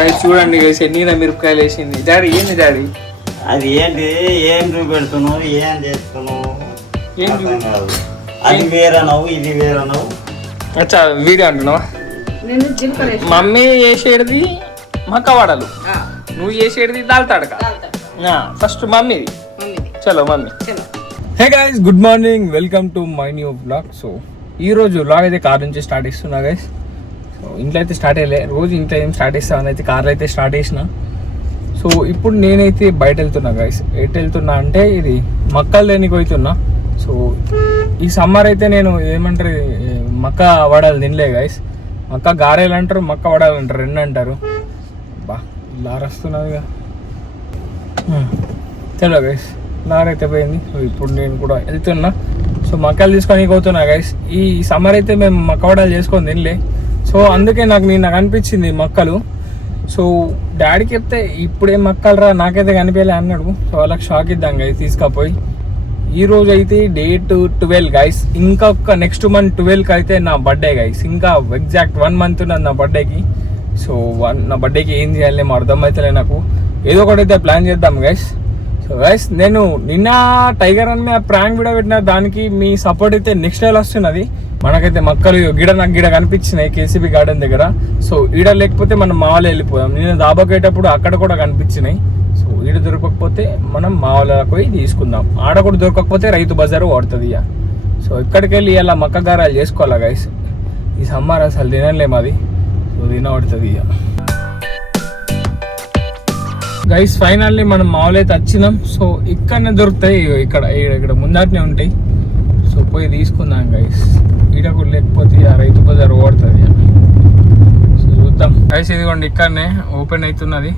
Daddy చూడండి ఎన్ని మిరపకాయలు వేసింది. డాడీ ఏంది డాడీ అది ఏంటి? ఏం చూపెడుతున్నావు? ఏం చేస్తున్నావు? అది వేరనవు, ఇది వేరనవు. అచ్చా వీడియో అంటున్నావా? మమ్మీ వేసేది మక్కవాడలు, నువ్వు చేసేది దాల్ తడక. ఫస్ట్ మమ్మీది. చలో mummy. Hey guys, good morning, welcome to my new blog. So ఈ రోజు బ్లాగ్ అయితే కార్ నుంచి స్టార్ట్ చేస్తున్నా గైస్. సో ఇంట్లో అయితే స్టార్ట్ అయ్యలే, రోజు ఇంట్లో ఏం స్టార్ట్ చేస్తాను అయితే కార్లో అయితే స్టార్ట్ చేసిన. సో ఇప్పుడు నేనైతే బయట వెళ్తున్నా గైస్. ఎటు వెళ్తున్నా అంటే ఇది మక్కలు లేనికి వెళ్తున్నా. సో ఈ సమ్మర్ అయితే నేను ఏమంటారు మక్క వడలు తినలే గైస్. మక్క గారెలు అంటారు, మక్క వడలు అంటారు, రెండు అంటారు. బా లార్ వస్తున్నదిగా. చలో గైస్, లార్ అయితే పోయింది. సో ఇప్పుడు నేను కూడా వెళ్తున్నా. సో మక్కలు తీసుకొని పోతున్నా గైస్. ఈ సమ్మర్ అయితే మేము మక్క వడలు చేసుకొని తినలే. సో అందుకే నాకు అనిపించింది మక్కలు. సో డాడీకి చెప్తే ఇప్పుడేం మక్కలు రా నాకైతే కనిపించలే అన్నాడు. సో వాళ్ళకి షాక్ ఇద్దాం గైస్ తీసుకపోయి. ఈ రోజు అయితే డేట్ 12 గైస్. ఇంకొక నెక్స్ట్ మంత్ 12కి అయితే నా బర్త్డే గైస్. ఇంకా ఎగ్జాక్ట్ 1 మంత్ ఉన్నది నా బర్త్డేకి. సో నా బర్త్డేకి ఏం చేయాలి ఏమో అర్థమవుతలే నాకు. ఏదో ఒకటి అయితే ప్లాన్ చేద్దాం గైస్. సో గైస్, నేను నిన్న టైగర్ అన్న ప్రాంక్ వీడియో పెట్టిన దానికి మీ సపోర్ట్ అయితే నెక్స్ట్ లెవెల్ వస్తున్నది. మనకైతే మక్కలు నాకు గిడ కనిపించినాయి కేసీబీ గార్డెన్ దగ్గర. సో ఈడ లేకపోతే మనం మావలు వెళ్ళిపోయాం. నేను దాబాకేటప్పుడు అక్కడ కూడా కనిపించినాయి. సో ఈడ దొరకకపోతే మనం మావలకు పోయి తీసుకుందాం. ఆడ కూడా దొరకకపోతే రైతు బజారు వాడుతుంది ఇక. సో ఇక్కడికి వెళ్ళి ఇలా మక్క గారాలు చేసుకోవాలా గైస్. ఈ సమ్మర్ అసలు తినలేము అది. సో తినబడుతుంది ఇక గైస్. ఫైనల్లీ మనం మామూలు అయితే వచ్చినాం. సో ఇక్కడనే దొరుకుతాయి, ఇక్కడ ముందటనే ఉంటాయి. సో పోయి తీసుకుందాం గైస్. ఈడ కూడా లేకపోతే ఆ రైతు బజార్ ఓడుతుంది. సో చూద్దాం గైస్. ఇదిగోండి ఇక్కడనే ఓపెన్ అవుతున్నది.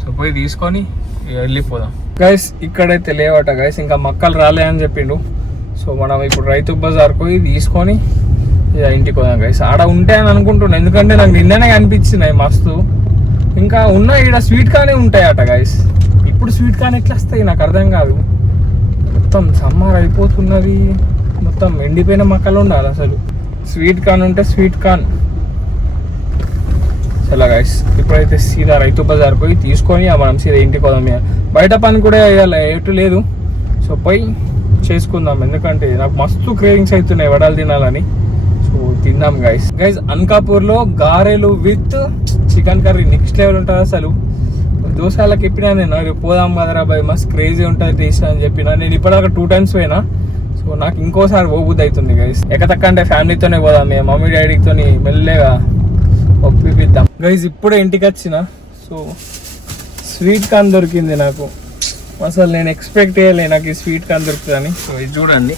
సో పోయి తీసుకొని వెళ్ళిపోదాం గైస్. ఇక్కడైతే లేవట గైస్, ఇంకా మక్కలు రాలే అని చెప్పిండు. సో మనం ఇప్పుడు రైతు బజార్ పోయి తీసుకొని ఇంటికి పోదాం గైస్. ఆడ ఉంటాయి అని అనుకుంటున్నాను, ఎందుకంటే నాకు నిన్ననే కనిపించినాయి మస్తు. ఇంకా ఉన్నాయి ఇక్కడ స్వీట్ కార్నే ఉంటాయట గైస్. ఇప్పుడు స్వీట్ కార్న్ ఎట్లా వస్తాయి నాకు అర్థం కాదు. మొత్తం సమ్మర్ అయిపోతున్నది, మొత్తం ఎండిపోయిన మక్కలు ఉండాలి అసలు. స్వీట్ కార్న్ ఉంటే స్వీట్ కార్న్. చలో గైస్, ఇప్పుడైతే సీదా రైతు బజార్ పోయి తీసుకొని మనం సీదా ఇంటికి పోదాం. బయట పని కూడా వేయాలి, ఎటు లేదు. సో పోయి చేసుకుందాం, ఎందుకంటే నాకు మస్తు క్రేవింగ్స్ అవుతున్నాయి వడలు తినాలని. సో తిందాం గైస్. అనకాపూర్లో గారెలు with chicken curry next level ఉంటుంది అసలు. దోసాలకు చెప్పినా నేను పోదాం కదరా బాయ్, మస్తు క్రేజీ ఉంటుంది టేస్ట్ అని చెప్పిన. నేను ఇప్పటిదాకా 2 times పోయినా. సో నాకు ఇంకోసారి పోబుద్ది అవుతుంది గైస్. ఎక్కతక్క అంటే ఫ్యామిలీతోనే పోదాం, మేము మమ్మీ డాడీతో మెల్లగా ఒప్పిద్దాం గైస్. ఇప్పుడే ఇంటికి వచ్చిన. సో స్వీట్ కార్న్ దొరికింది నాకు. అసలు నేను ఎక్స్పెక్ట్ చేయలే నాకు ఈ స్వీట్ కార్న్ దొరుకుతుందని. సో ఇది చూడండి,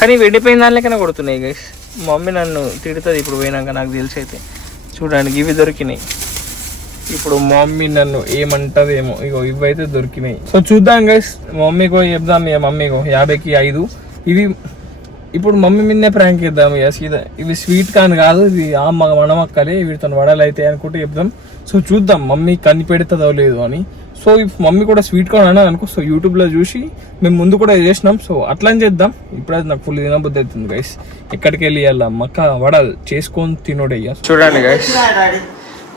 కానీ వెళ్ళిపోయిన దానికైనా కొడుతున్నాయి గైస్. మమ్మీ నన్ను తిడుతుంది ఇప్పుడు పోయినాక నాకు తెలిసి అయితే. చూడండి ఇవి దొరికినాయి. ఇప్పుడు మమ్మీ నన్ను ఏమంటది ఏమో. ఇగో ఇవైతే దొరికినాయి. సో చూద్దాం గైస్, మమ్మీకో చెప్దాం. మమ్మీకో 50కి 5 ఇవి. ఇప్పుడు మమ్మీ మీదనే ప్రాంక్ చేద్దాం ఇక సీదా. ఇవి స్వీట్ కార్న్ కాదు, ఇది మన మక్కలే, వీటితో వడలు అయితే అనుకుంటే చెప్దాం. సో చూద్దాం మమ్మీ కనిపెడుతుందో లేదు అని. సో ఇఫ్ మమ్మీ కూడా స్వీట్ కార్న్ అన్నా అనుకో. సో యూట్యూబ్లో చూసి మేము ముందు కూడా చేసినాం. సో అట్లా చేద్దాం. ఇప్పుడైతే నాకు ఫుల్ తినబుద్ధి అవుతుంది గైస్. ఎక్కడికి వెళ్ళి అలా మక్క వడలు చేసుకొని తినోడయ్యా. చూడండి గైస్,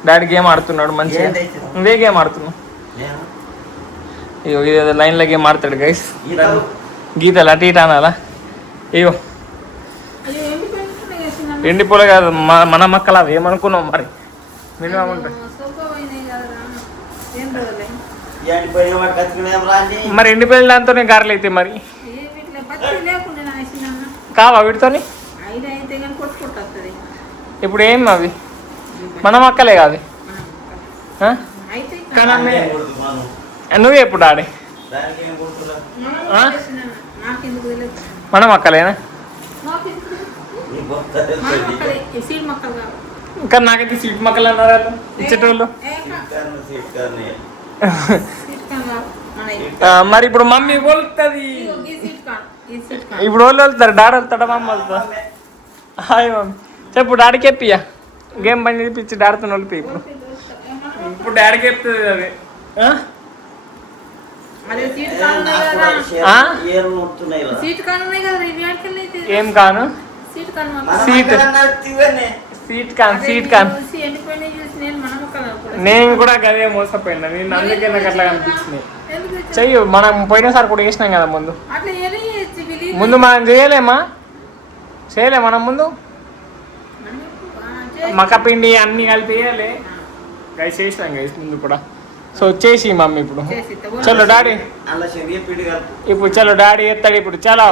డాడీ గేమ్ ఆడుతున్నాడు మంచిగా. నువ్వే గేమ్ ఆడుతున్నావు? ఇగో ఇది లైన్లో గేమ్ ఆడతాడు గైస్. గీతలు అటు ఇటు అనాలా? అయ్యో ఎండిపోలే కాదు, మన మక్కలు అవి ఏమనుకున్నావు మరి. మినిమం ఉంటాయి మరి. ఎండిపోయిన దాంతోనే గారెలు అయితే మరి కావా వీటితోని? ఇప్పుడు ఏం అవి మన మక్కలే కాదు. నువ్వే ఎప్పుడు ఆడే మన మక్కలేనా? ఇంకా నాకైతే స్వీట్ మక్కలు అన్నారు ఇచ్చేటోళ్ళు. మరి ఇప్పుడు మమ్మీ వెళ్తుంది. ఇప్పుడు వాళ్ళు వెళ్తారు, డాడీ వెళ్తాడా మమ్మీ వెళ్తా? హాయ్ మమ్మీ చెప్పు. డాడీకి చెప్పియా గేమ్ పని చేపించి డాడీతో వెళ్ళిపోయి. ఇప్పుడు డాడీకి చెప్తుంది అది. ఏం కాను స్వీట్ కార్న్ నేను కూడా గదే మోసపోయినా, నేను అందుకే నాకు అట్లా అనిపించింది. చెయ్యు, మనం పోయినసారి కూడా చేసినాం కదా ముందు. ముందు మనం చేయలేమా మనం ముందు మక్కపిండి అన్ని కలిపి వేయాలి గైస్, చేసినాం గైస్ ముందు కూడా. సో వచ్చేసి మమ్మీ ఇప్పుడు చలో డాడీ, ఇప్పుడు చలో డాడీ ఎత్తాడు ఇప్పుడు. చలో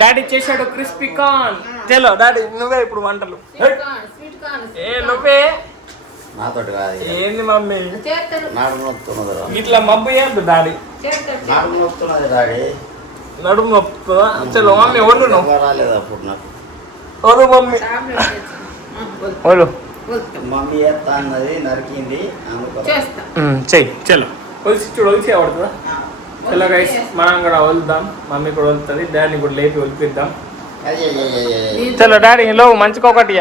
డాడీ చేశాడు క్రిస్పీ కార్న్. చలో డాడీ నువ్వే ఇప్పుడు వంటలు. ఏ నువ్వే ఏంది మమ్మీ ఇట్లా మబ్బు వేయద్దు డాడీ, నడుము నొప్పుతుందా? చలో మమ్మీ వండు నువ్వు మమ్మీ ఓలు మమ్మీ చేస్తా అన్నది నరికింది చెయ్యి. చలో ఒలిసి చూడు, ఒలిసి పడుతుందా? చలో గైస్ మనం కూడా వదులుదాం, మమ్మీ కూడా వదులుతుంది, డాడీని కూడా లేపి ఒలిపిద్దాం. చలో డాడీ లో మంచిగా ఒకటి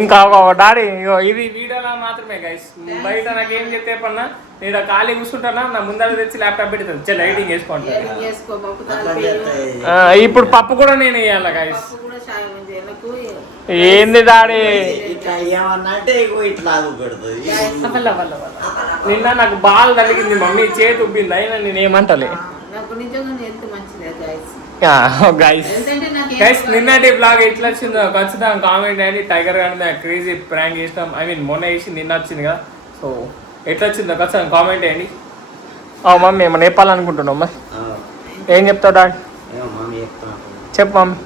ఇంకా డాడీ ఇది వీడియోలో మాత్రమే గైస్, బయట నాకు ఏం చెప్తే పన్నా నేను ఖాళీ కూర్చుంటానా, నా ముందర తెచ్చి ల్యాప్టాప్ పెడుతుంది. చల్ లైటింగ్ వేసుకుంటా. ఇప్పుడు పప్పు కూడా నేను వేయాలి గైస్. ఏంది డాడీ నిన్న నాకు బాల్ తగిలింది మమ్మీ, చేతి ఉబ్బింది, అయినా నేను ఏమంటలే గైస్. నిన్నటి బ్లాగ్ ఎట్లా వచ్చిందో ఖచ్చితంగా కామెంట్ అయ్యి. టైగర్ గారిని క్రేజీ ప్రాంక్ చేస్తాం, ఐ మీన్ మొన్న వేసి నిన్న వచ్చింది కదా. సో ఎట్లా వచ్చిందో ఖచ్చితంగా కామెంట్ అయ్యండి. మమ్మీ ఏమన్నా చెప్పాలనుకుంటున్నావు మరి? ఏం చెప్తావు డాడీ? చెప్పు మమ్మీ.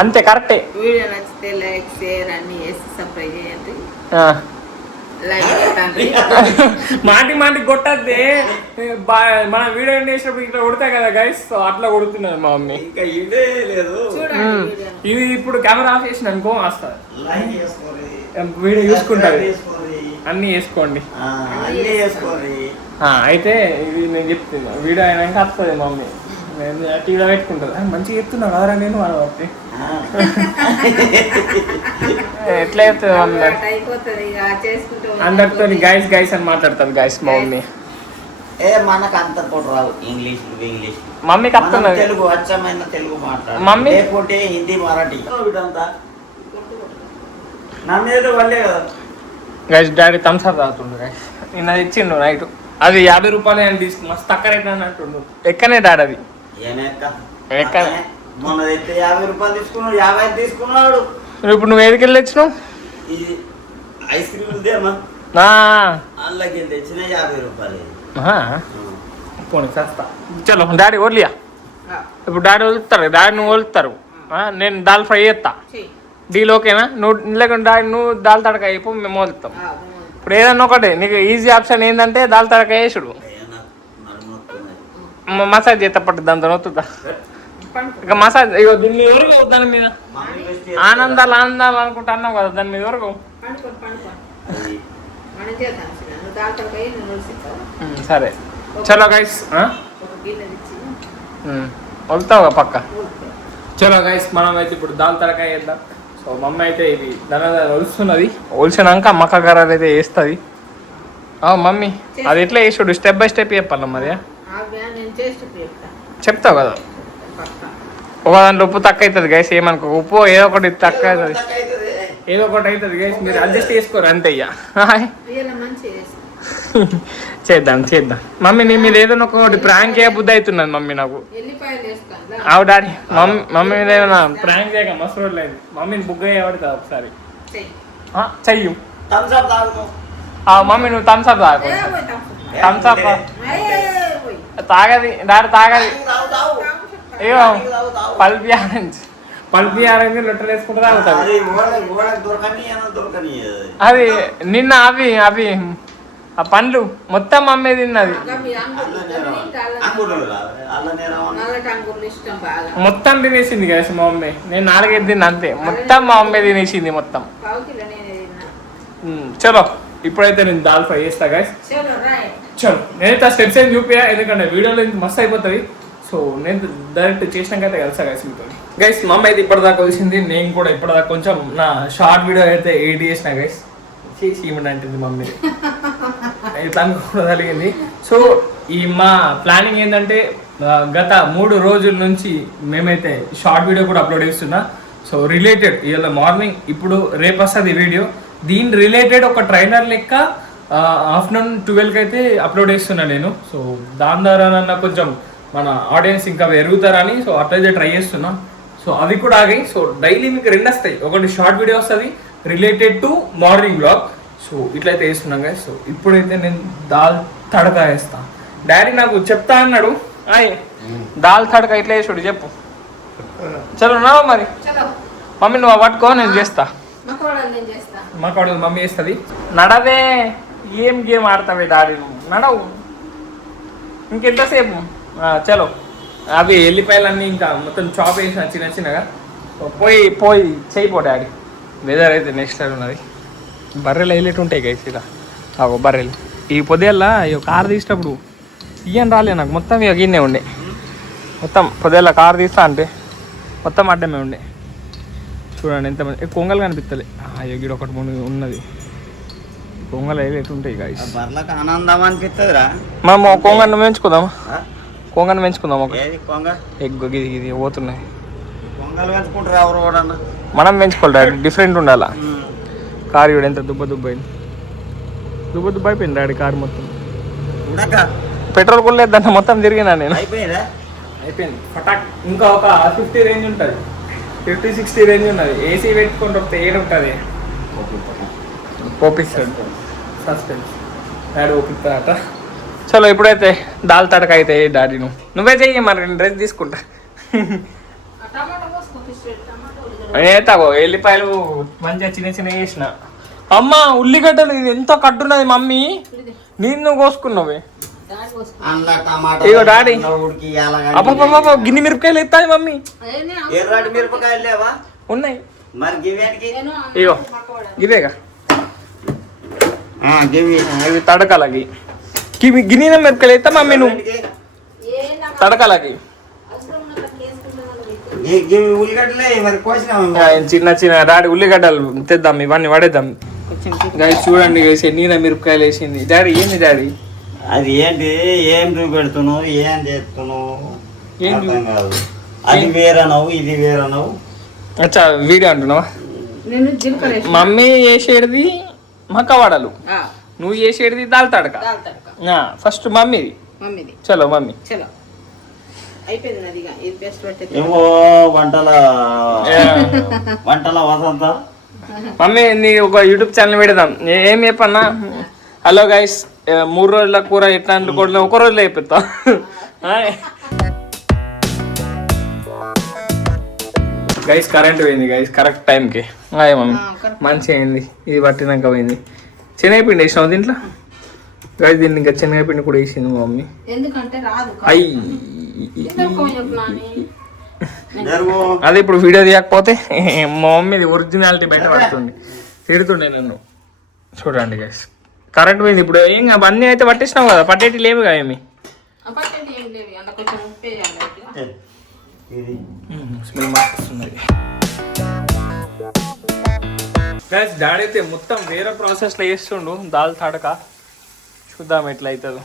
అంతే కరెక్టే. వీడియో నచ్చితే లైక్ షేర్ అన్ని చేసి సబ్స్క్రైబ్ చేయండి. మాటి మాటి కొట్టద్దే, మన వీడియో చేసినప్పుడు ఇట్లా కొడతాయి కదా గైస్. సో అట్లా కొడుతున్నది మా మమ్మీ. ఇది ఇప్పుడు కెమెరా ఆఫ్ చేసిన అనుకో వస్తుంది, వీడియో చూసుకుంటుంది. అన్ని వేసుకోండి. అయితే ఇది నేను చెప్తున్నా, వీడియో అయినాక వస్తుంది మమ్మీ, నేను టీవీలో పెట్టుకుంటుంది. మంచిగా చెప్తున్నాను కదరా నేను కాబట్టి. ఎట్లా చెప్తుంది మమ్మీ? అందరితో గైస్ గైస్ అని మాట్లాడుతుంది గైస్ మా మమ్మీ. మనకు అంత కూడా రావు ఇంగ్లీష్. మమ్మీకి వస్తున్నది తెలుగు, అచ్చమైన తెలుగు మాట్లాడు మమ్మీ, లేకపోతే హిందీ మరాఠీ నా మీద వాళ్ళే కదా గైస్. డాడీ థమ్స్ అప్ తాగుతుండు గైస్, నిన్న ఇచ్చిండు నైట్. అది 50 రూపాయలు అని తీసుకుని మస్తు తక్కువ రేట్ అని అంటుండు. ఎక్కనే డాడీ అది ఎక్కడ? మొన్న అయితే 50 రూపాయలు తీసుకున్నాడు, 50 తీసుకున్నాడు. ఇప్పుడు నువ్వు ఏదికి వెళ్ళి తెచ్చినావు? ఐస్ క్రీమ్ అందులోకి తెచ్చిన 50 రూపాయలు. పోనీ చేస్తా. చలో డాడీ వదిలియా. ఇప్పుడు డాడీ వదులుతారు, డాడీ నువ్వు వదులుతారు, నేను దాల్ ఫ్రై చేస్తా. డీల్ ఓకేనా? నువ్వు లేకుండా డాడీ నువ్వు దాల్ తడక అయిపో, మేము వదులుతాం. ఇప్పుడు ఏదన్నా ఒకటి నీకు ఈజీ ఆప్షన్ ఏంటంటే దాల్ తడక వేసుడు, మసాజ్ చేస్తా పట్టు, దాంతో నొత్తుతా. ఇక మసాజ్ ఇగో దీన్ని ఎవరు దాని మీద ఆనందాలు ఆనందాలు అనుకుంటా అన్నావు కదా, దాని మీద ఎవరు? సరే చలో గైస్, వదులుతావుగా పక్క. చలో గైస్ మనం అయితే ఇప్పుడు దాల్ తడకాయ వేద్దాం. సో మమ్మీ అయితే ఇది దాని ఒలుస్తున్నది, ఒలిసినాక అమ్మక్క గారు అయితే వేస్తుంది. మమ్మీ అది ఎట్లా వేసుడు స్టెప్ బై స్టెప్ చెప్పాలి మరి. చెప్తావు కదా, ఒక దాంట్లో ఉప్పు తక్కువ అవుతుంది గైస్, ఏమనుకో ఉప్పు ఏదో ఒకటి తక్కువ అవుతుంది, ఏదో ఒకటి అవుతుంది గైస్, మీరు అడ్జస్ట్ చేసుకోరు అంతే. ఇక చేద్దాం చేద్దాం మమ్మీ, నీ మీద ఏదైనా ఒకటి ప్రాంక్ చేయ బుద్ధి అవుతున్నది మమ్మీ నాకు. అవు డాడీ మమ్మీ మీద ఏమైనా ప్రాంక్ చేయక మస్తు రోజులేదు. మమ్మీని బుక్ అయ్యేవాడుతుంది ఒకసారి చెయ్యు. మమ్మీ నువ్వు థమ్స్ అప్ తాగు, థమ్స్ అప్ తాగది డాడీ తాగది. ఏమో పల్పి ఆరెంజ్ లొట్టలు వేసుకుంటే తాగుతుంది. అది నిన్న అవి అవి ఆ పండ్లు మొత్తం మమ్మీ తిన్నది, మొత్తం తినేసింది కదా మా మమ్మీ. నేను 4-5 తిన్నా అంతే, మొత్తం మా మమ్మీ తినేసింది మొత్తం. చలో ఇప్పుడైతే నేను దాల్ ఫ్రై చేస్తా గైస్. చలో నేనైతే ఆ స్టెప్స్ ఏం చూపియా, ఎందుకంటే వీడియోలో మస్తు అయిపోతుంది. సో నేను డైరెక్ట్ చేసినాకైతే కలిసా గైస్ మీతో. గైస్ మా అమ్మ అయితే ఇప్పటిదాకా వచ్చింది, నేను కూడా ఇప్పటిదాకా కొంచెం నా షార్ట్ వీడియో అయితే ఎడిట్ చేసిన గైస్. చేసి ఏమంటుంది మమ్మీ, ఇట్లా అనుకోవడం జరిగింది. సో ఈ మా ప్లానింగ్ ఏంటంటే గత 3 రోజుల నుంచి మేమైతే షార్ట్ వీడియో కూడా అప్లోడ్ చేస్తున్నా. సో రిలేటెడ్ ఇవాళ మార్నింగ్ ఇప్పుడు రేపు వస్తుంది వీడియో. దీని రిలేటెడ్ ఒక ట్రైనర్ లెక్క ఆఫ్టర్నూన్ 12కి అయితే అప్లోడ్ చేస్తున్నా నేను. సో దాని ద్వారా కొంచెం మన ఆడియన్స్ ఇంకా పెరుగుతారని సో అట్లయితే ట్రై చేస్తున్నా. సో అవి కూడా ఆగాయి. సో డైలీ మీకు 2 వస్తాయి. ఒకటి షార్ట్ వీడియో వస్తుంది related to morning blog. So ఇట్లయితే వేస్తున్నాం కదా. సో ఇప్పుడైతే నేను దాల్ తడక వేస్తాను. డాడీ నాకు చెప్తా అన్నాడు, దాల్ తడక ఇట్లా వేసాడు చెప్పు. చలో నా మరి మమ్మీ నువ్వు పట్టుకో, నేను చేస్తా. మా కాడలు మమ్మీ వేస్తుంది. నడవే, ఏం గేమ్ ఆడతావే డాడీ నువ్వు, నడవు ఇంకెంతసేపు. చలో అవి ఎల్లిపాయలన్నీ ఇంకా మొత్తం చాప్ వేసిన చిన్న చిన్నగా. పోయి చేయిపో డాడీ. వెదర్ అయితే నెక్స్ట్ టైం ఉన్నది. బర్రెలు వెళ్ళేటి ఉంటాయి గైస్ ఇలా. బర్రెలు ఈ పొద్దుల కారు తీసేటప్పుడు ఇయ్యని రాలే నాకు, మొత్తం ఇక గిన్నే ఉండే. మొత్తం పొద్దుల కారు తీస్తా అంటే మొత్తం అడ్డమే ఉండే. చూడండి ఎంతమంది కొంగలు కనిపిస్తలే. అయ్యో గిడ ఒకటి ఉన్నది. కొంగలు వెళ్ళేటి ఉంటాయి గైస్. ఆనందం అనిపిస్తుందిరా. మనం కొంగను పెంచుకుందామా? కొంగను పెంచుకుందాం. ఒక ఎగ్గు గిది గిది పోతున్నాయి. కొంగలు పెంచుకుంటారు ఎవరు కూడా. మనం పెంచుకోవాలి డాడీ, డిఫరెంట్ ఉండాలా. కారు ఇవిడ ఎంత దుబ్బ అయిపోయింది డాడీ. కారు మొత్తం పెట్రోల్ కూడా లేదన్న, మొత్తం తిరిగినా నేను. అయిపోయింది ఫటాక్. ఇంకా ఒక 50 రేంజ్ ఉంటుంది, 50-60 రేంజ్ ఉన్నది. ఏసీ పెట్టుకుంటే ఒక 7 ఉంటుంది. ఓపిస్తాడు సస్పెన్స్ డాడీ, ఓపిస్తాడట. చలో ఇప్పుడైతే దాల్ తడక అయితే డాడీ నువ్వే చెయ్యి మరి, నేను డ్రెస్ తీసుకుంటా. ఏతాగో ఎల్లిపాయలు మంచిగా చిన్న చిన్న వేసిన. అమ్మ ఉల్లిగడ్డలు ఇది ఎంత కట్టున్నది మమ్మీ, నేను కోసుకున్నావే. ఇగో డాడీ అబ్బా గిన్నె మిరపకాయలు ఎత్తాయి మమ్మీ. ఎర్రటి మిరపకాయలు లేవా? ఉన్నాయి మరి ఇగో ఇవేగా ఇవి తడకలకి. గిన్నె మిరపకాయలు ఎత్తా మమ్మీ నువ్వు తడకలకి. చిన్న చిన్న డాడీ ఉల్లిగడ్డలు తెద్దాం, ఇవన్నీ పడేద్దాం. డాడీ చూడండి ఎన్ని మిరపకాయలు వేసింది. డాడీ ఏంది డాడీ అది? ఏంటి ఏం చూపెడుతున్నావు, ఏం చేస్తున్నావు? కాదు అది వేరనవు ఇది వేరనవు. అచ్చా వీడియో అంటున్నావా? మమ్మీ వేసేది మక్కవాడలు, నువ్వు చేసేది దాల్ తడక. ఫస్ట్ మమ్మీది. చలో మమ్మీ. ఏమో వంటల వసంత. మమ్మీ నీ ఒక యూట్యూబ్ ఛానల్ పెడదాం. ఏం చెప్పన్నా, హలో గైస్ 3 రోజుల కూర ఎట్లా అనుకోవడం ఒక రోజులో అయిపోతా. గైస్ కరెంట్ పోయింది గైస్ కరెక్ట్ టైంకి. మమ్మీ మంచిగా అయింది. ఇది పట్టినాక పోయింది. శనగపిండి వేసినావు దీంట్లో గైస్. దీన్ని ఇంకా శనగపిండి కూడా వేసింది మా మమ్మీ. అయ్యి అదే ఇప్పుడు వీడియో తీయకపోతే మా మమ్మీది ఒరిజినాలిటీ బయట పడుతుంది, తిడుతుండే నన్ను. చూడండి గైస్ కరెంట్ పోయింది. ఇప్పుడు ఏం అవన్నీ అయితే పట్టేసినావు కదా, పట్టేటి లేవుగా ఏమి. స్మెల్ మారుస్తుంది గైస్. డాడీ అయితే మొత్తం వేరే ప్రాసెస్లో వేస్తుండు దాల్ తడక. చూద్దాం ఎట్లా అవుతుందో.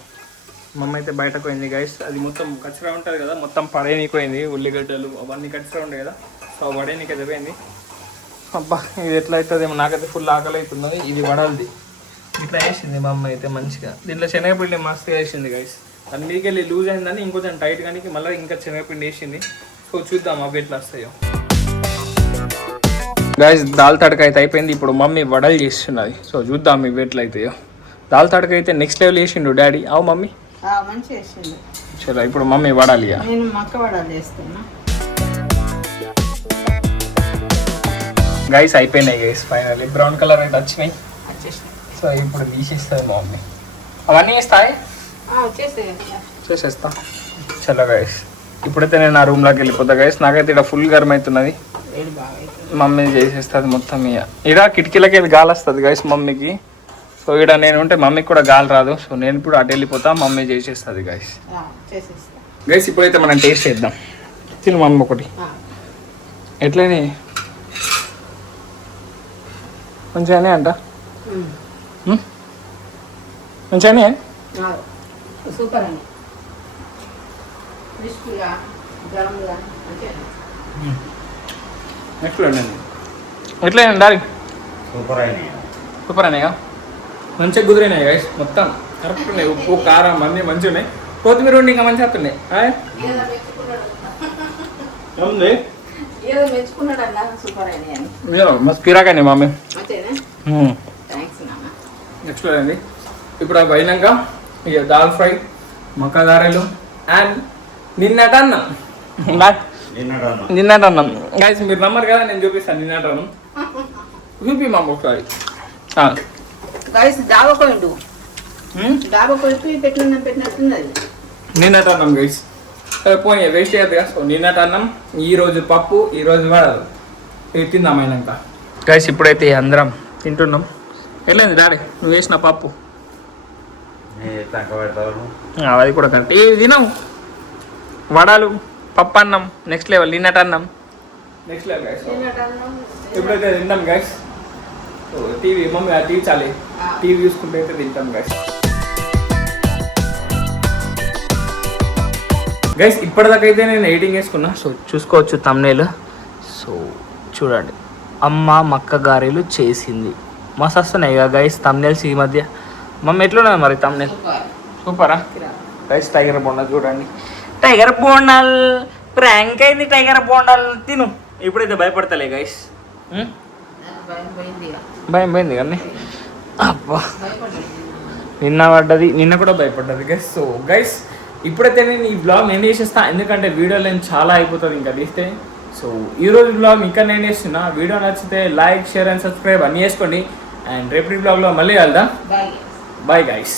మమ్మ అయితే బయటకు పోయింది గైస్. అది మొత్తం కచ్చరా ఉంటుంది కదా, మొత్తం పడేనిపోయింది. ఉల్లిగడ్డలు అవన్నీ కచ్చరా ఉండే కదా, సో పడేనికి అయితే పోయింది. అబ్బా ఇది ఎట్లా అవుతుందేమో, నాకైతే ఫుల్ ఆకలి అవుతున్నది. ఇది వడలది ఇట్లా వేసింది మా అమ్మ అయితే మంచిగా. దీంట్లో శనగపిండి మస్తుగా వేసింది గైస్. అన్నిటికి వెళ్ళి లూజ్ అయిందని ఇంకొంచెం టైట్ కానీ మళ్ళీ ఇంకా శనగపిండి వేసింది. సో చూద్దాం అవి ఎట్లా వస్తాయో. గైస్ దాల్ తడక అయితే అయిపోయింది. ఇప్పుడు మమ్మీ వడలు చేస్తున్నది. సో చూద్దాం ఇవి ఎట్లా అవుతాయో. దాల్ తడక అయితే నెక్స్ట్ లెవెల్ వేసిండు డాడీ. అవు మమ్మీ చలో ఇప్పుడు మమ్మీ వడాలి. గైస్ అయిపోయినాయి గైస్ ఫైనల్లీ. బ్రౌన్ కలర్ అయితే వచ్చినాయి. సో ఇప్పుడు తీసేస్తుంది మా మమ్మీ. అవన్నీ వేస్తాయి చేసేస్తా. చలో గైస్ ఇప్పుడైతే నేను నా రూమ్లోకి వెళ్ళిపోతా గైస్. నాకైతే ఇక్కడ ఫుల్ గర్మ్ అవుతున్నది. మమ్మీ చేసేస్తుంది మొత్తం. ఇక కిటికీలకి గాలి వస్తుంది గైస్ మమ్మీకి. సో ఇక్కడ నేను ఉంటే మమ్మీకి కూడా గాలి రాదు. సో నేను ఇప్పుడు అటు వెళ్ళిపోతా, మమ్మీ చేసేస్తుంది గైస్. గైస్ ఇప్పుడైతే మనం టేస్ట్ చేద్దాం. తిను మమ్మీ ఒకటి. ఎట్లనే మంచిగానే అంట. మంచిగానే సూపర్ అండి క్రిస్పీగా గరంగా అంటే నెక్స్ట్ అండి ఎట్లా డాడీ సూపర్ అయినాయి. సూపర్ అనేగా మంచిగా కుదిరినాయి గైస్ మొత్తం కరెక్ట్ ఉన్నాయి. ఉప్పు కారం అన్నీ మంచిగా ఉన్నాయి. కొత్తిమీర ఉండి ఇంకా మంచిగా వస్తున్నాయి. ఏదో మెచ్చుకున్నాడు ఏముంది ఏదో మెచ్చుకున్నాడు అన్న సూపర్ అయినాయి అని మీరు మస్తు కిరాకండి మమ్మీ. అంతేనా థ్యాంక్స్ నాన్న నెక్స్ట్ అండి ఇప్పుడు అవి అయినాక ఇక దాల్ ఫ్రై మక్క గారెలు అండ్ నిన్నట అన్నం నిన్నట అన్నం గైస్ మీరు నమ్మరు కదా నేను చూపిస్తాను నిన్నట అన్నం చూపి మామ ఒకసారి గైస్ దావకోండు దావకోండి పెట్టినట్టున్నది నిన్నట అన్నం గైస్ పోనీ వేస్ట్ అయ్యేది కదా. సో నిన్నట అన్నం ఈరోజు పప్పు ఈరోజు వడలు ఇవి తిందాం అయినాక గైస్ ఇప్పుడైతే అందరం తింటున్నాం. వెళ్ళింది డాడీ నువ్వు వేసిన పప్పు అది కూడా కరెక్ట్. ఇవి తినాం వడలు పప్పు అన్నం నెక్స్ట్ లెవెల్ నిన్నట అన్నం నెక్స్ట్ లెవెల్ గైస్. ఇప్పుడైతే తింటాం గైస్. టీవీ మమ్మీ ఆ టీవీ చాలే టీవీ చూసుకుంటే అయితే తింటాం గైస్. గైస్ ఇప్పటిదాకా అయితే నేను ఎడిటింగ్ వేసుకున్నా. సో చూసుకోవచ్చు తమ్నేల్. సో చూడండి అమ్మ మక్క గారెలు చేసింది మస్తు వస్తున్నాయి ఇక గైస్ తమ్నేల్స్ ఈ మధ్య. మమ్మీ ఎట్లున్నది మరి తమ్నేల్ సూపరా గైస్. టైగర్ బోండాలు చూడండి. టైగర్ బోండాల్ ప్రాంక్ అయింది. టైగర్ బోండాల్ తిను. ఇప్పుడైతే భయపడతలే గైస్. భయం పోయింది కానీ అబ్బా నిన్న పడ్డది నిన్న కూడా భయపడ్డది గైస్. సో గైస్ ఇప్పుడైతే నేను ఈ బ్లాగ్ ఎండ్ చేసేస్తా ఎందుకంటే వీడియో లెంత్ చాలా అయిపోతుంది ఇంకా తీస్తే. సో ఈరోజు బ్లాగ్ ఇంకా నేను చేస్తున్నా. వీడియో నచ్చితే లైక్ షేర్ అండ్ సబ్స్క్రైబ్ అన్నీ చేసుకోండి. అండ్ రేపటి బ్లాగ్లో మళ్ళీ వెళ్దాం. Bye guys.